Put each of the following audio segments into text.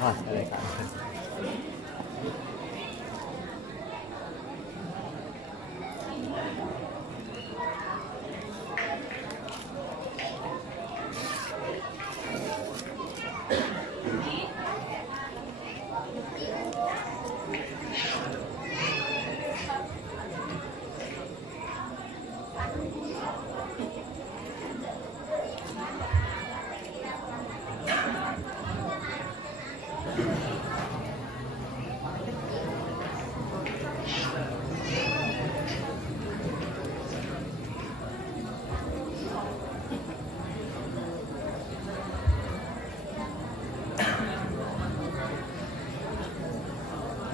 ได้ครับ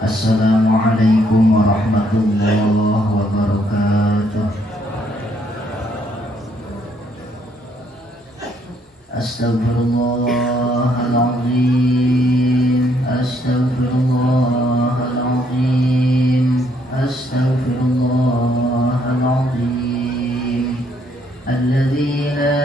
Assalamualaikum warahmatullahi wabarakatuh. Astaghfirullahaladzim, astaghfirullahaladzim, astaghfirullahaladzim. Alladzi la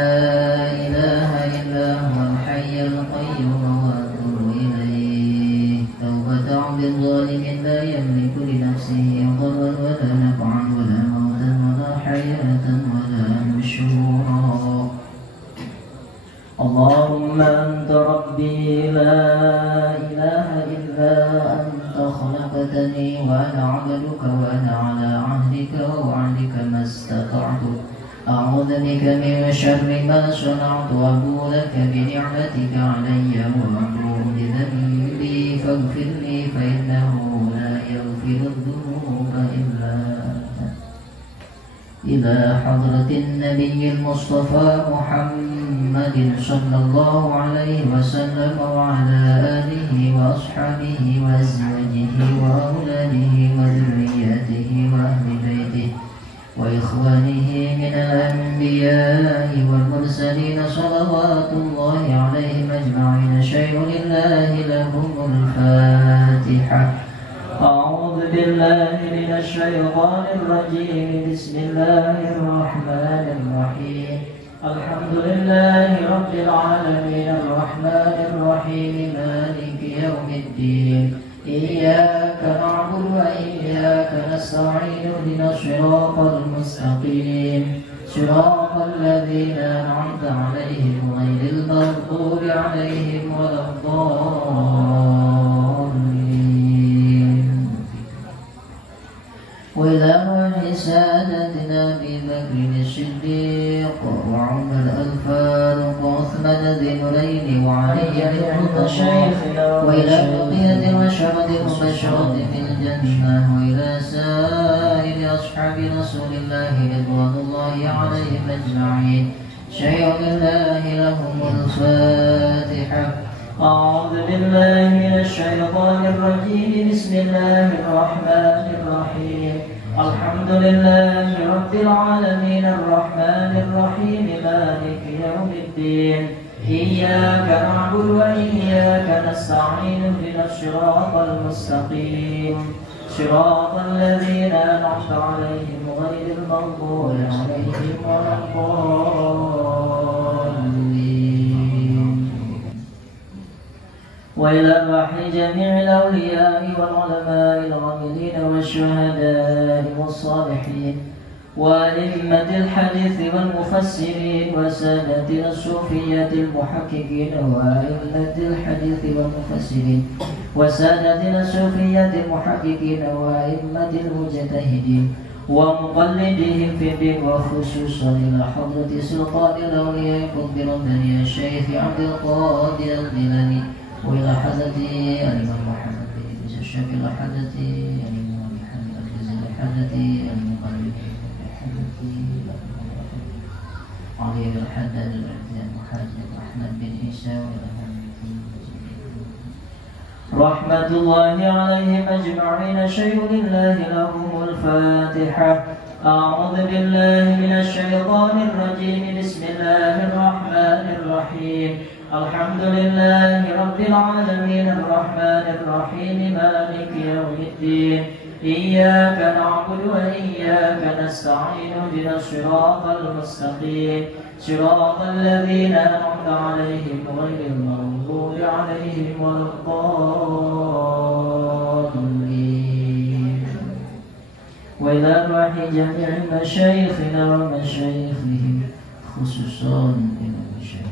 ilaha illa huwal hayyul qayyum wa atubu ilaih. Taubatan bidzalimin la yamliku li nafsihi darran wa la naf'an wa la mautan wa la hayatan wa la nushura. Allahumma anta rabbi la ilaha illa anta khalaqtani wa ana 'abduka wa ana 'ala 'ahdika wa wa'dika mastata'tu. A'udzu bika min syarri ma sana'tu wa abu'u laka bi ni'matika 'alayya wa abu'u bi dhanbi faghfir li fa innahu la yaghfiru dhunuba illa anta. Ila hadratin nabiyil mustafa Muhammadin sallallahu alaihi wasallam wa ala alihi wa ashabihi wa azwajihi wa auladihi wa dhurriyyatihi wa ahli baitihi wa ikhwanihi minal anbiya'i wal mursalin salawatullahi alaihim ajma'in. Syai'un lillahi lahumul Fatiha. A'udzu billahi minasy syaithanir rajim. Bismillahir rahmanir rahim. Alhamdulillahi rabbil alamin arrahmanir rahim maliki yaumiddin. Iyyaka na'budu wa iyyaka nasta'in ihdinas siratal mustaqim siratal ladzina an'amta 'alaihim ghairil maghdubi 'alaihim waladdallin. Wa ila ruhi sadatina Abi Bakrin as-Siddiq wa Umar al-Faruq wa Uthman dhin-Nurayn wa Ali al-Mutashayyikhina wa ila baqiyati al-asharati al-mubashshirati fil jannah wa ila sa'iri ashabi rasulillahi ridwanullahi 'alaihim ajma'in. Syai'un lillahi lahumul Fatiha. A'udzu billahi minasy syaithanir rajim. Bismillahir rahmanir rahim. Alhamdulillahi rabbil alamin arrahmanir rahim maliki yaumiddin. Iyyaka na'budu wa iyyaka nasta'in ihdinas siratal mustaqim siratal ladzina an'amta 'alaihim ghairil maghdubi 'alaihim waladdallin. وإلى روح جميع الأولياء والعلماء العاملين والشهداء والصالحين وأئمة الحديث والمفسرين وسادتنا الصوفية المحققين وأئمة الحديث والمفسرين وسادتنا الصوفية المحققين وأئمة المجتهدين ومقلدهم في الدين وخصوصا إلى حضرة سلطان الأولياء قطب ربنا الشيخ عبد القادر الجيلاني وإلى حضرة الإمام محمد بن إدريس الشافعي إلى حضرة الإمام محمد الجزيري حضرة المقلد حضرة علي بن الحداد المحاجر أحمد بن عيسى وإلى رحمة الله عليهم أجمعين. شيء لله لهم الفاتحة. أعوذ بالله من الشيطان الرجيم. بسم الله الرحمن الرحيم. الحمد لله رب العالمين الرحمن الرحيم مالك يوم الدين. إياك نعبد وإياك نستعين اهدنا الصراط المستقيم صراط الذين أنعمت عليهم غير المغضوب المغضوب عليهم ولا الضالين. وإلى أرواح جميع مشايخنا ومشايخهم خصوصا إلى مشايخ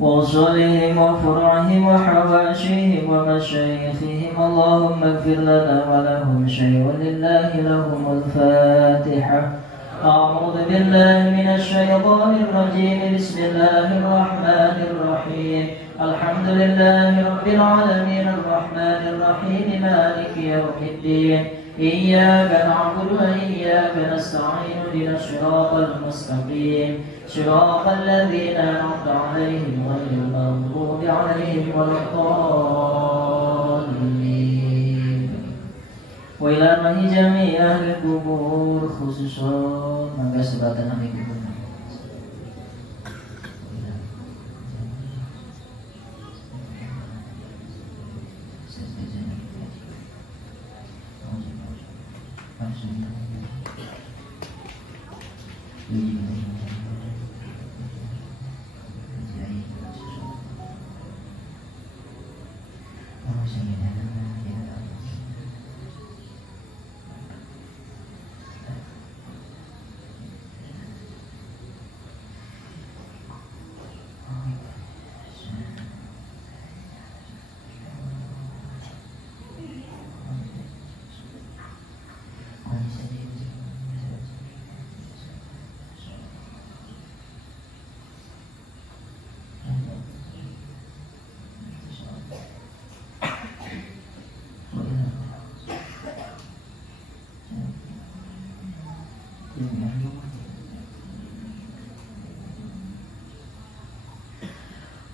وأصولهم وفروعهم وحواشيهم ومشايخهم اللهم اغفر لنا ولهم شيء لله لهم الفاتحة. أعوذ بالله من الشيطان الرجيم. بسم الله الرحمن الرحيم. الحمد لله رب العالمين الرحمن الرحيم مالك يوم الدين. إياك نعبد وإياك نستعين اهدنا الصراط المستقيم صراط الذين أنعمت عليهم غير المغضوب عليهم ولا الضالين. وإلى أرواح جميع أهل القبور خصوصا mangga sebatan ahli kubur.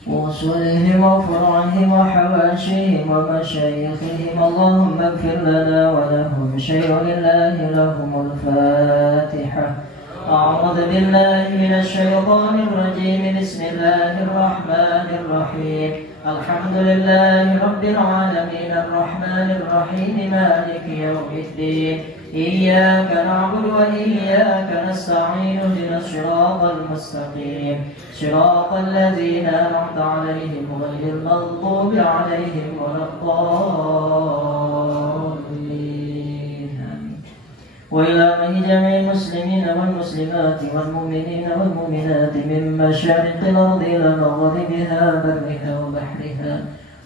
وأصولهم وفروعهم وحواشيهم ومشايخهم اللهم اغفر لنا ولهم شيء لله لهم الفاتحة. أعوذ بالله من الشيطان الرجيم. بسم الله الرحمن الرحيم. الحمد لله رب العالمين الرحمن الرحيم مالك يوم الدين. إياك نعبد وإياك نستعين اهدنا الصراط المستقيم صراط الذين أنعمت عليهم غير المغضوب عليهم ولا الضالين. وإلى جميع المسلمين والمسلمات والمؤمنين والمؤمنات من مشارق الأرض إلى مغربها برها وبحرها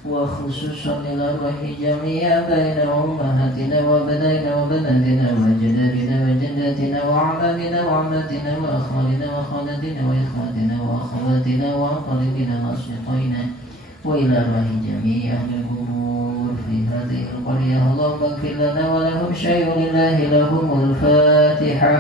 وخصوصا إلى أرواح جميع بين أمهاتنا وبنينا وبناتنا وجداتنا وجداتنا وعمامنا وعماتنا وأخوالنا وخالاتنا وإخواتنا وأخواتنا وأقاربنا وأصدقائنا وإلى أرواح جميع أهل القبور في هذه القرية اللهم اغفر لنا ولهم شيء لله لهم الفاتحة.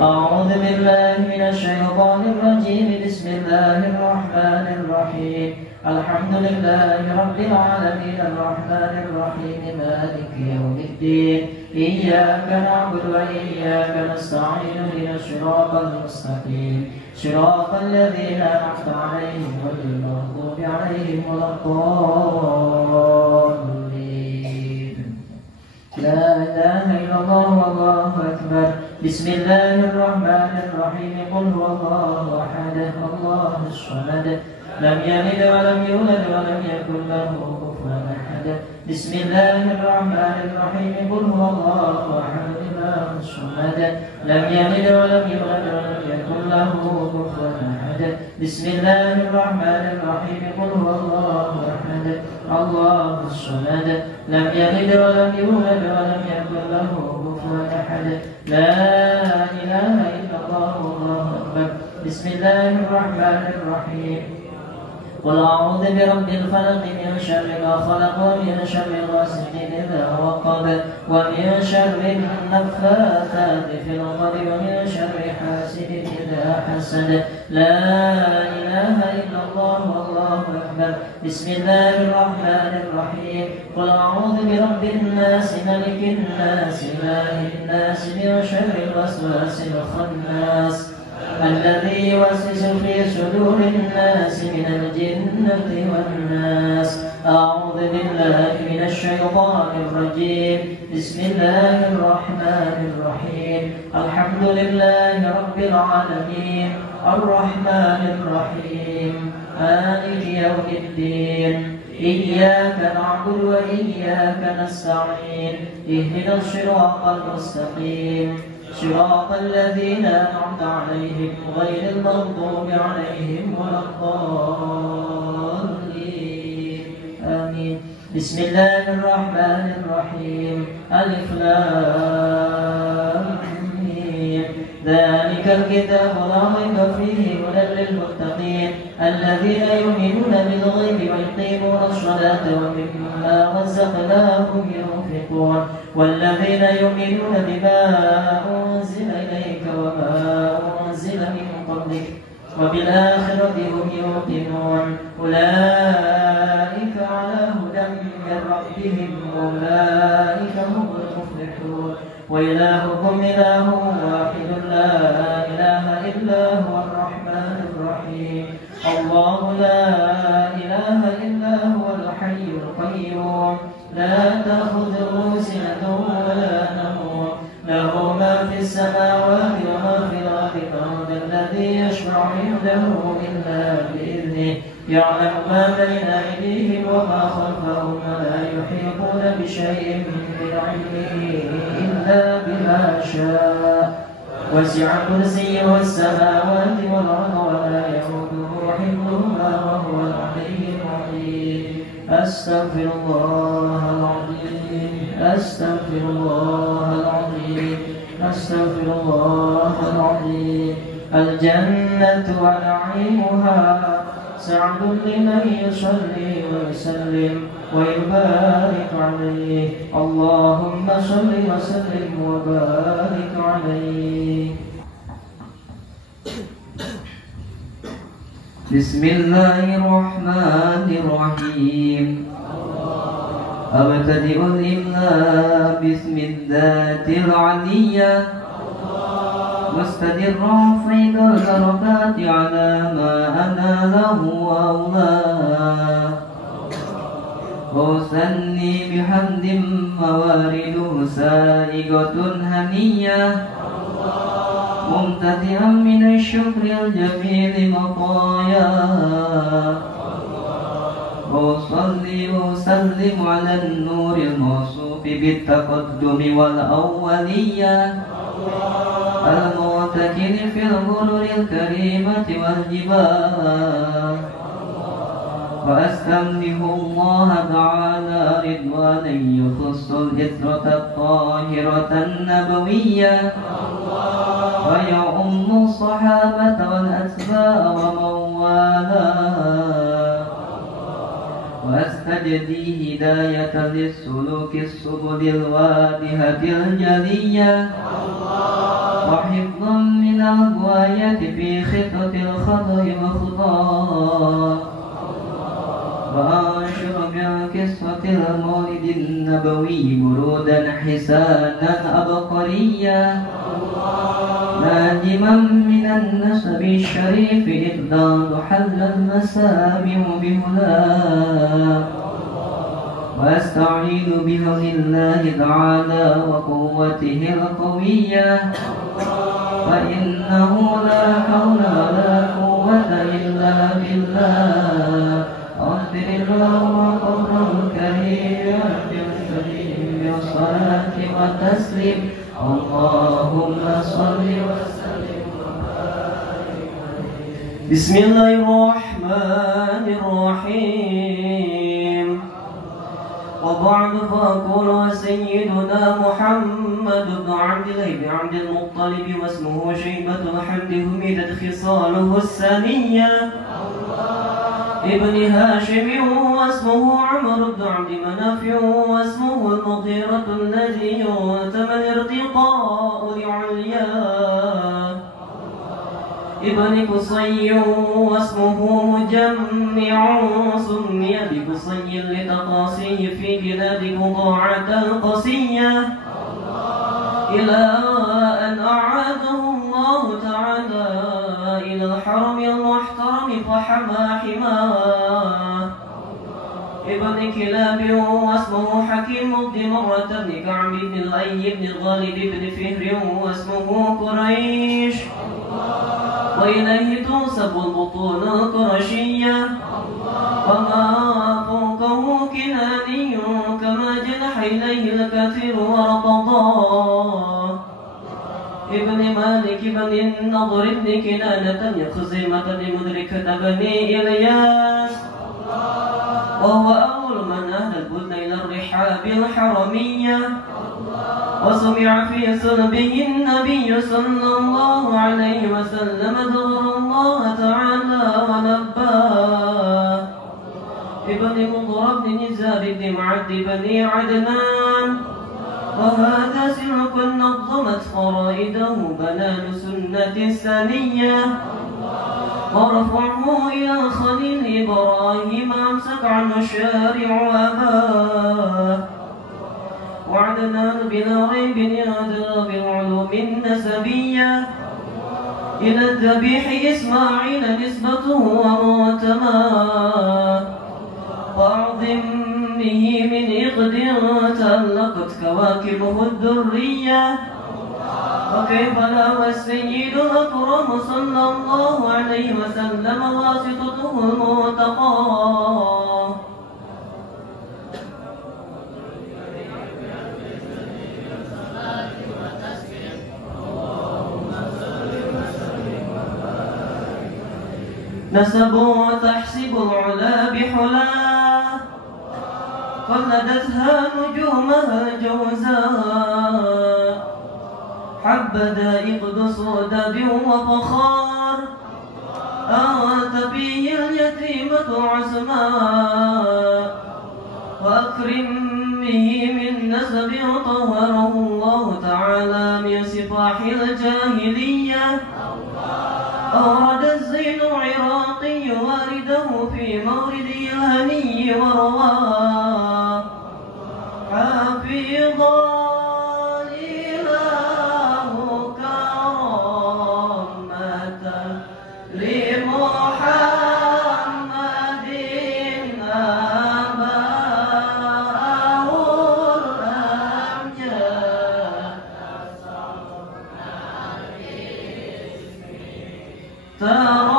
أعوذ بالله من الشيطان الرجيم. بسم الله الرحمن الرحيم. الحمد لله رب العالمين الرحمن الرحيم مالك يوم الدين. إياك نعبد وإياك نستعين اهدنا الصراط المستقيم صراط الذين أنعمت عليهم غير المغضوب عليهم ولا الضالين. لا إله إلا الله والله أكبر. بسم الله الرحمن الرحيم. قل هو الله أحد الله الصمد لم يلد ولم يولد ولم يكن له كفوا أحد. بسم الله الرحمن الرحيم. قل هو الله أحد الله الصمد لم يلد ولم يولد ولم يكن له كفوا أحد بسم الله الرحمن الرحيم قل هو الله أحد الله الصمد لم يلد ولم يولد ولم يكن له كفوا أحد لا إله إلا الله والله أكبر بسم الله الرحمن الرحيم قل أعوذ برب الفلق من شر ما خلق ومن شر غاسق إذا وقب ومن شر النفاثات في العقد ومن شر حاسد إذا حسد لا إله إلا الله والله أكبر بسم الله الرحمن الرحيم قل أعوذ برب الناس ملك الناس إله الناس من شر الوسواس الخناس الذي يوسوس في صدور الناس من الجنة والناس أعوذ بالله من الشيطان الرجيم بسم الله الرحمن الرحيم الحمد لله رب العالمين الرحمن الرحيم مالك يوم الدين إياك نعبد وإياك نستعين اهدنا الصراط المستقيم صراط الذين أنعمت عليهم غير المغضوب عليهم ولا الضالين آمين بسم الله الرحمن الرحيم ألف لام ميم ذلك الكتاب لا ريب فيه هدى للمتقين الذين يؤمنون بالغيب ويقيمون الصلاة ومما رزقناهم ينفقون والذين يؤمنون بما أنزل إليك وما أنزل من قبلك وبالآخرة هم يوقنون أولئك على هدى من ربهم أولئك هم المفلحون وإلهكم إله واحد لا إله إلا هو الرحمن الرحيم الله لا إله إلا هو الحي القيوم لا تأخذه سنة ولا نوم له ما في السماوات وما في الأرض من الذي يشفع عنده إلا بإذنه يعلم ما بين أيديهم وما خلفهم ولا يحيطون بشيء من علمه إلا بما شاء وسع كرسيه السماوات والأرض ولا يئوده حفظهما وهو العلي العظيم أستغفر الله العظيم أستغفر الله العظيم أستغفر الله العظيم الجنة ونعيمها سعد لمن يصلي ويسلم ويبارك عليه اللهم صل وسلم وبارك عليه بسم الله الرحمن الرحيم أبتدئ الإملاء باسم الذات العلية مستدرا فيض البركات على ما أناله وأولاه وأصلي بحمد موارده سائغة هنية ممتدئا من الشكر الجميل مطايا وأصلي وأسلم على النور الموصوف بالتقدم والأولية المعتكن في الغرر الكريمة والجبال وأستمده الله تعالى رضوانا يخص الإثرة الطاهرة النبوية ويعم الصحابة والأتباع ومن والاه وأستجدي هداية للسلوك السبل الواضحة الجلية وحفظا من الغواية في خطة الخطأ وخطاه وأنشر بقصة المولد النبوي برودا حسانا أبقريا ناجما من النسب الشريف إبدال حل المسامع بهداه وأستعين بفضل الله تعالى وقوته القوية فإنه لا حول ولا قوة إلا بالله أغفر اللهم قبر الكريم الكريم والصلاة والتسليم اللهم صل وسلم وبارك عليه. بسم الله الرحمن الرحيم. وبعد فأقول سيدنا محمد بن عبد الله بن عبد المطلب واسمه شيبة الحمد همدت خصاله السنية ابن هاشم واسمه عمرو بن عبد مناف واسمه المغيرة الذي يتم الارتقاء لعلياه ابن قصي واسمه مجمع سمي بقصي لتقاصيه في بلاد بضاعة القصية إلى أن أعاده الله تعالى إلى الحرم المحترم فحمى حماه ابن كلاب واسمه حكيم بن مرة بن كعب بن الأي بن غالب بن فهر واسمه قريش وإليه تنسب البطون القرشية وما فوقه كناني كما جنح إليه الكثير ورقضاه ابن مالك بن النضر بن كنانة بن خزيمة بن مدركة بن إلياس وهو أول من أهل البدن إلى الرحاب الحرمية وسمع في صلبه النبي صلى الله عليه وسلم ذكر الله تعالى ونباه ابن مضر بن نزار بن معد بن عدنان وهذا سلك نظمت فرائده بنان سنة الثانية ورفعه إلى الخليل إبراهيم أمسك عنه الشارع أباه وعدنان بلا ريب يهدى بالعلوم النسبية إلى الذبيح إسماعيل نسبته ومعتماه وأعظم به من إقد تألقت كواكبه الذرية وكيف لا والسيد الأكرم صلى الله عليه وسلم واسطته المنتقى نسب وتحسب العلا بحلا قلدتها نجومها الجوزاء حبذا إقد صدد وفخار أنت فيه اليتيمة عزماء وأكرم به من نسب طهره الله تعالى من صفاح الجاهلية أورد الزين العراقي وارده في مورده الهني ورواه حفظا الإله كرامة لمحمد أباه الأمجاد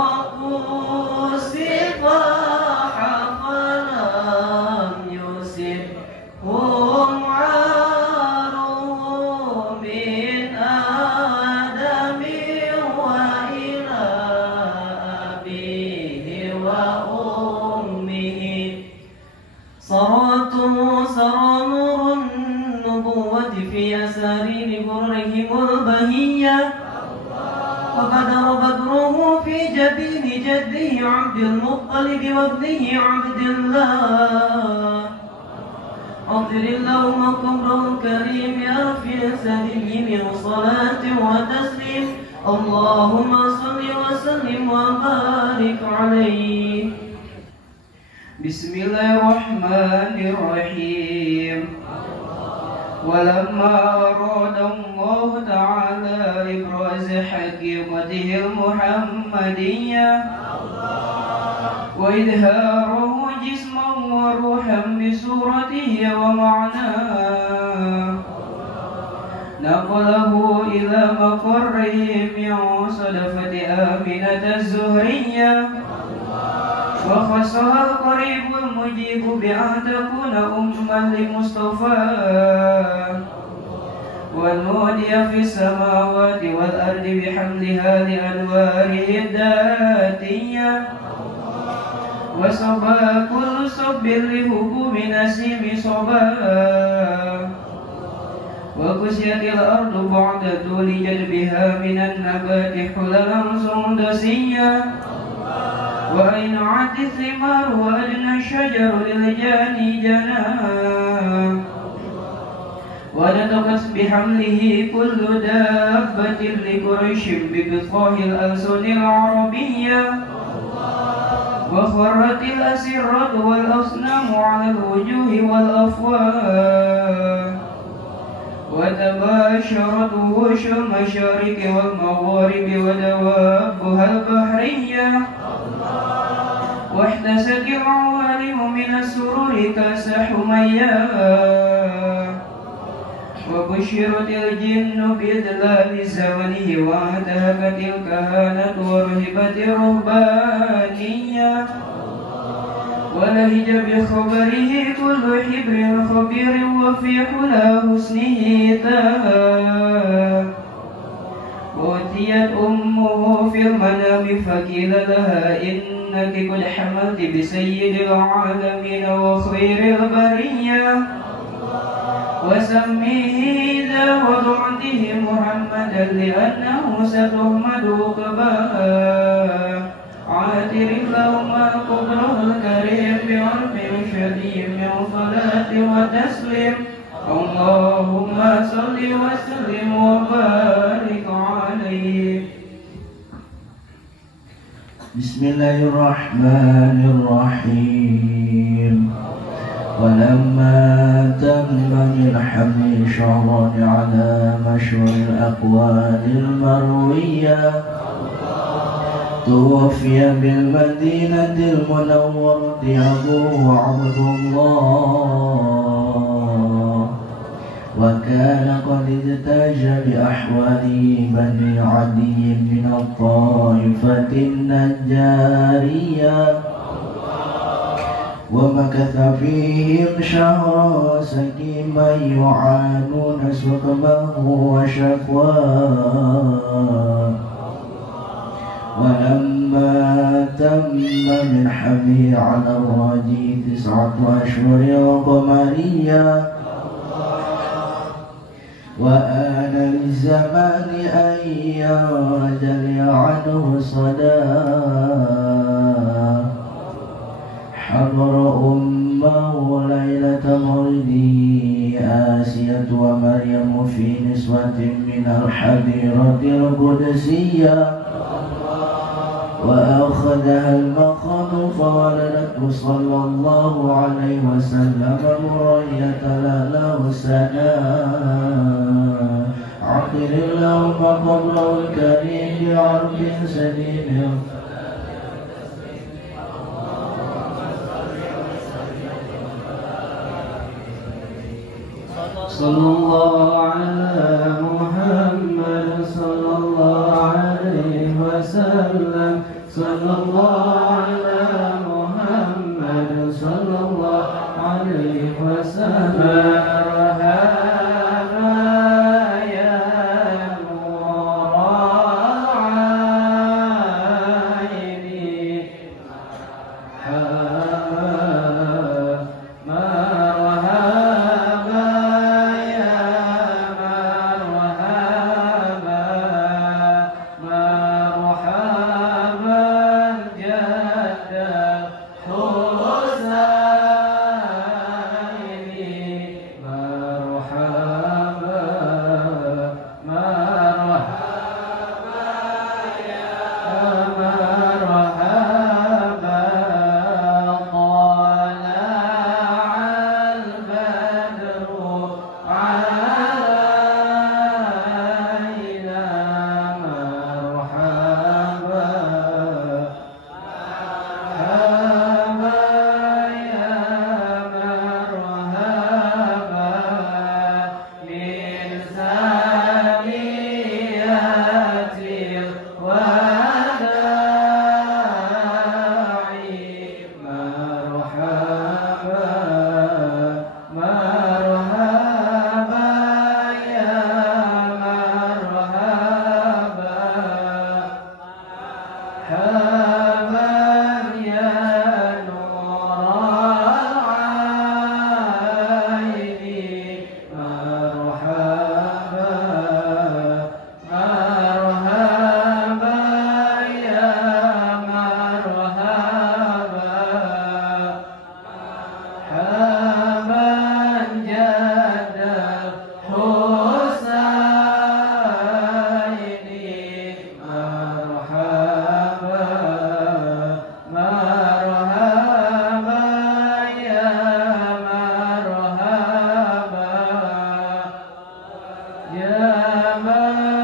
تركوا السفاح فلم يصبهم عارهم من آدم وإلى أبيه وأمه سرى نور النبوة في أسارير برهم البهية وبدره في جبين جده عبد المطلب وابنه عبد الله أغفر اللهم قبره الكريم أرفع سني من صلاة وتسليم اللهم صل وسلم وبارك عليه. بسم الله الرحمن الرحيم. ولما أراد الله تعالى إبراز حقيقته المحمدية وإظهاره جسما وروحا بصورته ومعناه نقله إلى مقره من صدفة آمنة الزهرية وخصها القريب المجيب بأن تكون أما لمصطفى ونودي في السماوات والأرض بحملها لأنواره الذاتية وصبا كل صب لهبوب نسيم صبا وكسيت الأرض بعد طول جلبها من النبات حللا سندسيا وأينعت الثمار وأدنى الشجر للجاني جنى ونطقت بحمله كل دابة لقريش ببطاه الألسن العربية وخرت الأسرة والأصنام على الوجوه والأفواه وتباشرت وحوش المشارق والمغارب ودوابها البحرية واحتست العوالم من السرور كأس حمية وبشرت الجن بإذلال زمنه وانتهكت الكهانة ورهبت الرهبانية ولهج بخبره كل حبر خبير وفي حلا حسنه تاه وأتيت أمه في المنام فقيل لها إنك قد حملت بسيد العالمين وخير البرية وسميه إذا وضعته محمدا لأنه ستحمد عقباه عاتر اللهم قدره الكريم بعرف شديد من صلاة وتسليم اللهم صل وسلم وبارك عليه. بسم الله الرحمن الرحيم. ولما تم من حمل شعران على مشهور الأقوال المروية توفي بالمدينة المنورة أبوه عبد الله وكان قد احتج بأحوال بني عدي من الطائفة النجارية ومكث فيهم شهرا سكيما يعانون سقمه وشكواه ولما تم من حمله على الراجي 9 أشهر قمرية وآن للزمان أن ينجلي عنه صداه حضر أمه ليلة مولده آسية ومريم في نسوة من الحديرة القدسية وأخذها المخاض فولدته صلى الله عليه وسلم مرية له سنة عقل اللهم قبله الكريم بعرف سليم صلى الله على محمد صلى الله عليه وسلم صلى الله على محمد صلى الله عليه وسلم ربنا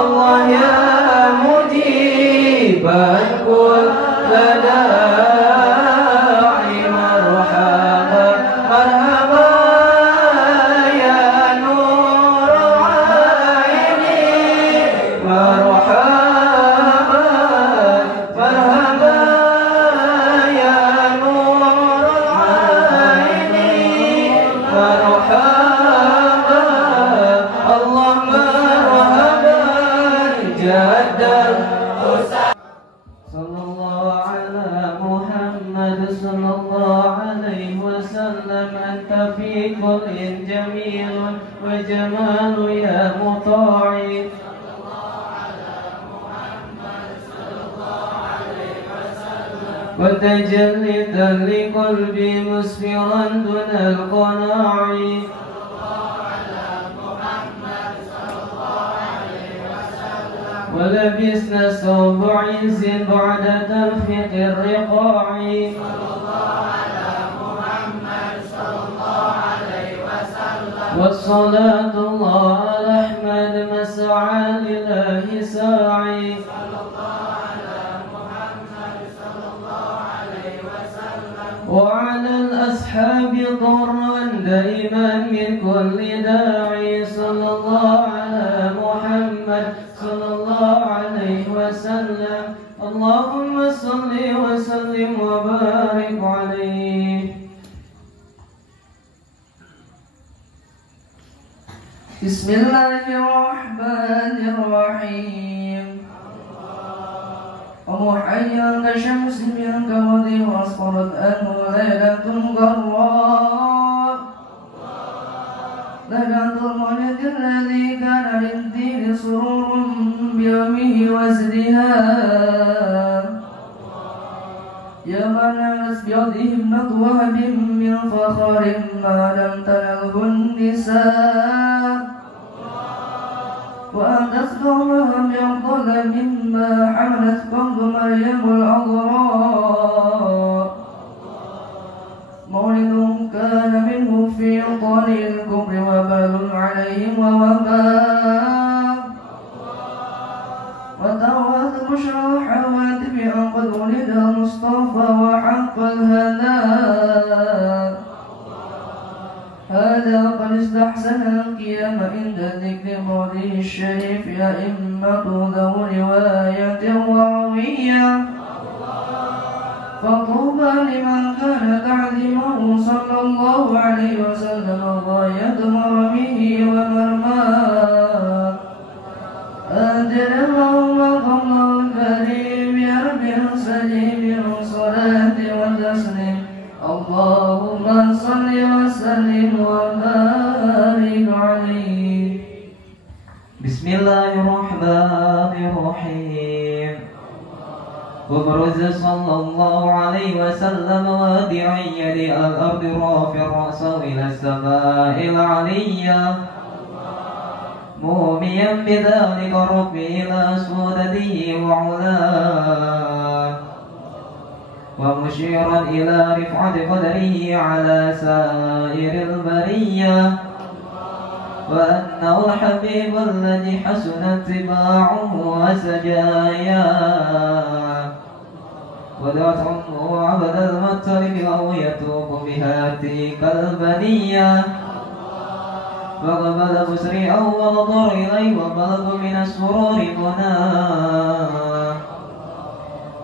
الله يا مجيبا كل داعي مرحبا مرحبا يا نور عيني مرحبا مرحبا يا نور عيني مرحبا الله مرحبا جدا صلى الله على محمد صلى الله عليه وسلم أنت في كل جميل وجمال يا مطاعي وتجلدا لقلبي مسفرا دون القناع ولبسنا ثوب عز بعد تلفيق الرقاع والصلاة الله على أحمد مسعى لله ساعي وعلى الأصحاب ضرا دائما من كل داعي صلى الله على محمد صلى الله عليه وسلم اللهم صل وسلم وبارك عليه. بسم الله الرحمن الرحيم ومحيا كشمس من كوضي وأصفرت أنه ليلة غراء ليلة المولد الذي كان للدين سرور بيومه وازدهار يا من نالت بيضهم وهب من فخر ما لم تنله النساء وأنت قومها بأفضل مما حملت قوم مريم العذراء مولد كان منه في طريق الكفر وبال عليهم ووباء وتروت بشرى حواتف أن قد ولد المصطفى وحق الهناء هذا قد استحسن القيام عند ذكر موضع الشريف أئمة ذو رواية وروية فطوبى لمن كان تعظيمه صلى الله عليه وسلم غاية مرمه ومرماه أنزل اللهم قبله الكريم برب سليم صلاة وتسليم اللهم صل وسلم وبارك عليه. بسم الله الرحمن الرحيم وبرز صلى الله عليه وسلم وادعا يدي الأرض رافع رأسه إلى السماء العلية موميا بذلك ربي إلى سودته وعلاه ومشيرا إلى رفعة قدره على سائر البرية وأنه الحبيب الذي حسن اتباعه وسجاياه ودعت أمه عبد المطلب وهو يتوب بها تلك البنية فقبل مسرعا ونظر إليه وبلغ من السرور مناه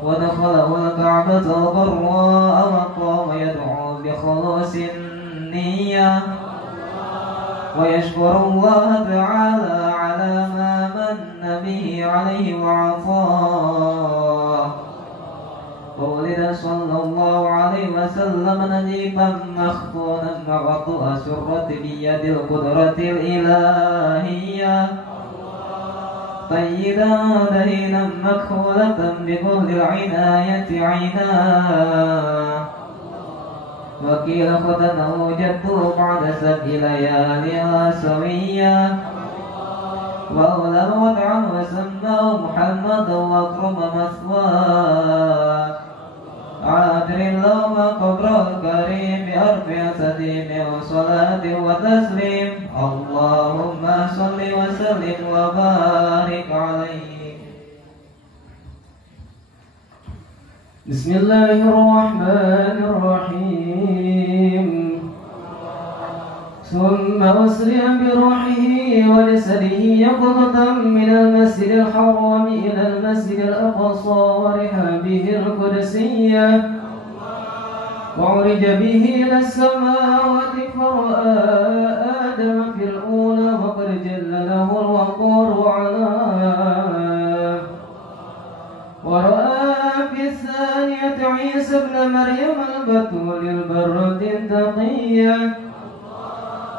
ودخله الكعبة البراء وقام يدعو بخلوص النية ويشكر الله تعالى على ما من به عليه وعطاه وولد صلى الله عليه وسلم نجيبا مختونا مغطى سرة بيد القدرة الإلهية طيدا دهينا مكحولة بكل العناية عيناه وقيل ختنه جده بعد 7 ليالي سوية وأولم وضعا وسماه محمدا وأكرم مثواه عادر اللهم قبر الكريم بأربع تديم وصلاة وتسليم اللهم صل وسلم وبارك عليه. بسم الله الرحمن الرحيم ثم أسري بروحه ولسره يقظة من المسجد الحرام إلى المسجد الأقصى ورحابه القدسية وعرج به إلى السماوات فرأى آدم في الأولى وقد جل له الوقار علاه ورأى في الثانية عيسى ابن مريم البتول البرة التقية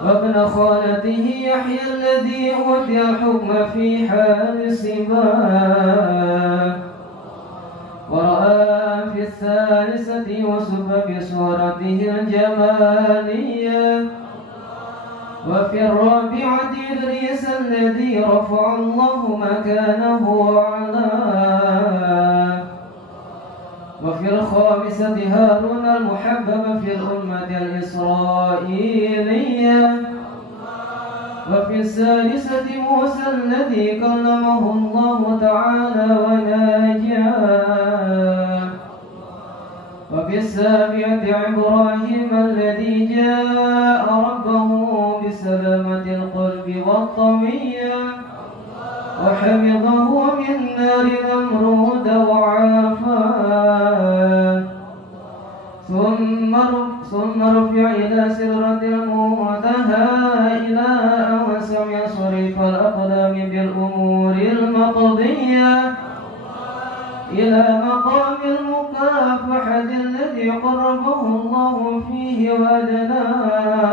وابن خالته يحيى الذي أوتي الحكم في حال السباع ورأى في الثالثة يوسف بصورته الجمالية وفي الرابعة إدريس الذي رفع الله مكانه وعلاه وفي الخامسة هارون المحبب في الأمة الإسرائيلية وفي السادسة موسى الذي كلمه الله تعالى وناجاه وفي السابعة إبراهيم الذي جاء ربه بسلامة القلب والطوية وحفظه من نار نمرود وعافاه ثم رفع إلى سدرة المنتهى إلى أن سمع صريف الأقدام بالأمور المقضية إلى مقام المكافحة الذي قربه الله فيه وأدناه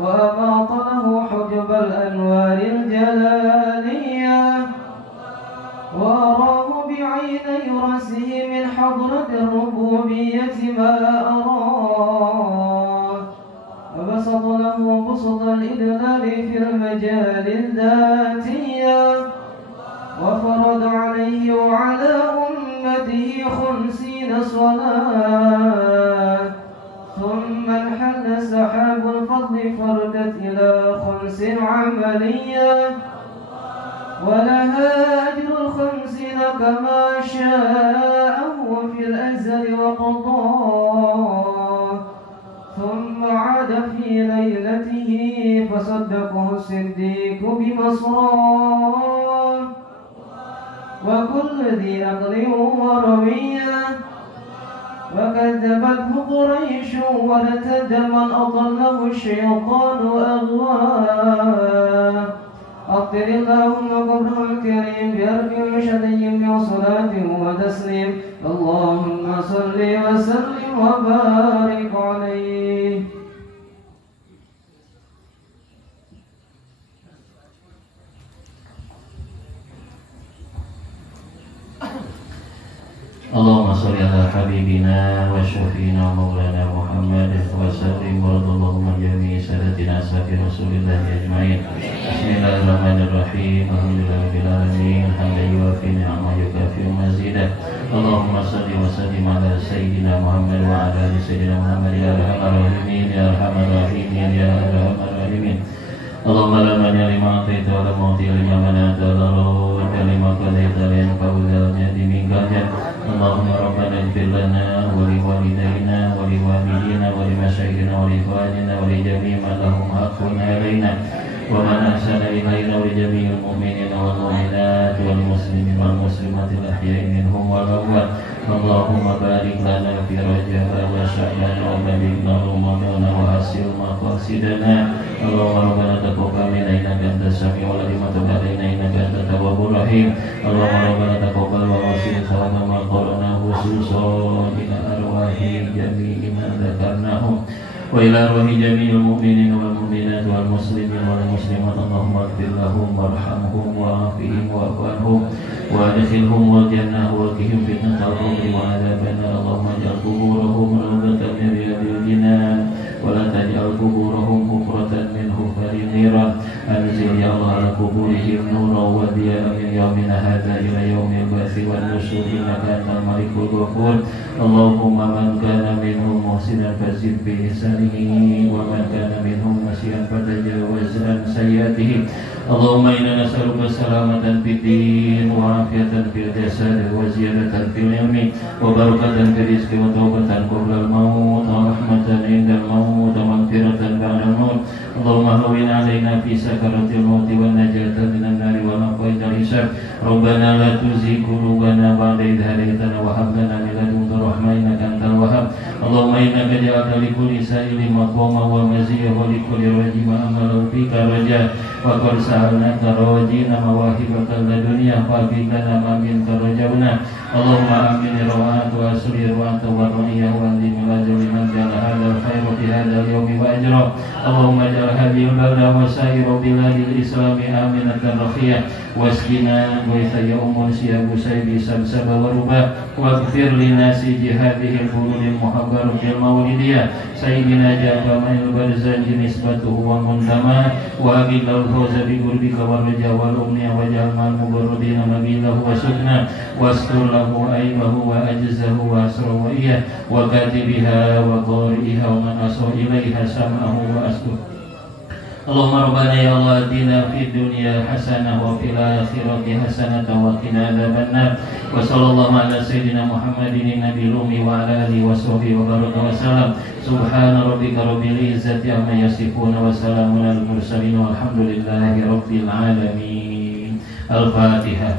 وأباط له حجب الأنوار الجلالية وأراه بعيني رأسه من حضرة الربوبية ما أراه وبسط له بسط الإدلال في المجال الذاتية وفرض عليه وعلى أمته 50 صلاة ثم انحل سحاب الفضل فردت إلى 5 عملية ولها أجر 50 كما شاءه في الأزل وقضاه ثم عاد في ليلته فصدقه الصديق بمصراه وكل ذي عقل وروية وكذبته قريش وارتد من أضله الشيطان أغواه أطر اللهم قبره الكريم بأربع شدي من صلاة وتسليم اللهم صل وسلم وبارك عليه. اللهم صل على حبيبنا وشفينا مولانا محمد وسلم وارض اللهم عن جميع سادتنا أصحاب رسول الله أجمعين. بسم الله الرحمن الرحيم الحمد لله رب العالمين حمدا يوافي نعمه يكافئ مزيدا اللهم صل وسلم على سيدنا محمد وعلى آل سيدنا محمد يا أرحم الراحمين يا أرحم الراحمين يا أرحم الراحمين. اللهم لا مانع لما أعطيت ولا معطي لما منعت ولا راد لما قضيت لا ينفع ذا الجد منك الجد. اللهم ربنا اغفر لنا ولوالدينا ولوالدينا ولمشايخنا ولإخواننا ولجميع من لهم حق علينا ومن أحسن إلينا ولجميع المؤمنين والمؤمنات والمسلمين والمسلمات الأحياء منهم والأموات. اللهم بارك لنا في رجب وشعبان وبلغنا رمضان وحسن مقاصدنا. اللهم ربنا تقبل منا إنك أنت السميع العليم وتب علينا إنك أنت التواب الرحيم. اللهم ربنا تقبل ووسع ثواب ما قرأناه خصوصا إلى أرواح جميع من ذكرناهم وإلى أرواح جميع المؤمنين والمؤمنات والمسلمين والمسلمات. اللهم اغفر لهم وارحمهم وعافهم واعف عنهم وادخلهم الجنة وقهم فتنة القبر وعذاب النار. اللهم اجعل قبورهم روضة من رياض الجنان ولا تجعل قبورهم حفرة من حفر النيران. أنزل يا الله على قبورهم نورا وضياء من يومنا هذا إلى يوم البعث والنشور إنك أنت الملك الغفور. اللهم من كان منهم محسنا فزد بإحسانه ومن كان منهم مسيئا فتجاوز عن سيئاته. اللهم إنا نسألك سلامة في الدين وعافية في الجسد وزيادة في العلم وبركة في الرزق وتوبة قبل الموت ورحمة عند الموت ومغفرة بعد الموت. اللهم هون علينا في سكرة الموت والنجاة من النار والعفو عند الحساب. ربنا لا تزغ قلوبنا بعد إذ هديتنا وهب لنا من لدنك رحمة إنك أنت الوهاب. اللهم إنك جعلت لكل سائل مقاما ومزيا ولكل رجيم أمل فيك رجاء وقد سألناك راجين مواهبك لدنيا فأبين لنا ما منك رجونا. اللهم آمن روعات وأسر روعات والرؤيا وأنزل الأجر لمن جعل هذا الخير في هذا اليوم وأجره. اللهم اجعل هذه البلد وسائر بلاد الإسلام آمنة رخية واسقنا غيث يوم سياب سيب سبسب وربا واغفر لناس هذه البلود المحبرة المولدية سيدنا جابر البرزاج نسبته ومنتمى وأجل الفوز بقربك والرجاء والأمنية واجعل مع المبردين مبيله وسكنا واستر له عيبه وأجزه وأسره وإياه وكاتبها وقارئها ومن أسر إليها سمعه وأسكت. اللهم ربنا يا الله آتنا في الدنيا حسنة وفي الآخرة حسنة وقنا عذاب النار. وصلى الله على سيدنا محمد النبي الأمي وعلى آله وصحبه وبارك وسلم. سبحان ربك رب العزة عما يصفون وسلام على المرسلين والحمد لله رب العالمين. الفاتحة.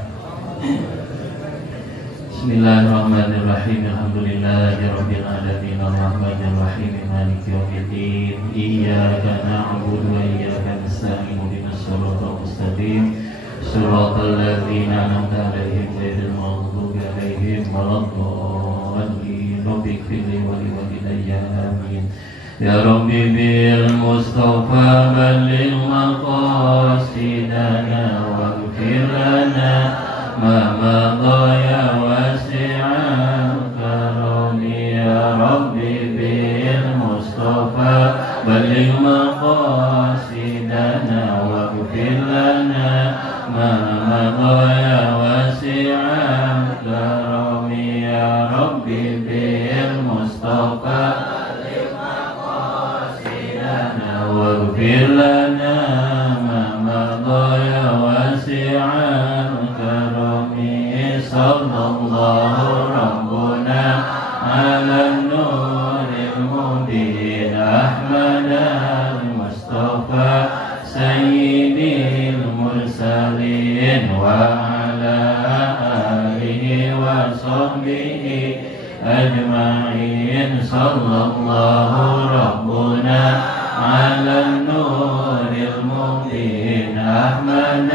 Bismillahirrahmanirrahim. Alhamdulillahi rabbil alamin. Arrahmanir rahim. Maliki yaumiddin. Iyyaka na'budu wa iyyaka nasta'in. Ihdinas siratal mustaqim. Siratal ladzina an'amta 'alaihim ghairil maghdubi 'alaihim waladdallin. Rabbighfirli wa liwalidayya amin. Ya Rabbi bil Mustafa balligh maqasidana waghfir lana ma madaya wasi'al karami. Ya Rabbi bil Mustafa balligh maqasidana waghfir lana ma madaya wasi'al karami. Ya Rabbi bil Mustafa balligh maqasidana waghfir lana ma madaya wasi'al karami. Sallallahu Rabbuna ala nuril mubin Ahmad al-Mustafa Sayyidil Mursalin wa ala alihi wa sahbihi ajma'in. Sallallahu Rabbuna ala nuril mubin Ahmad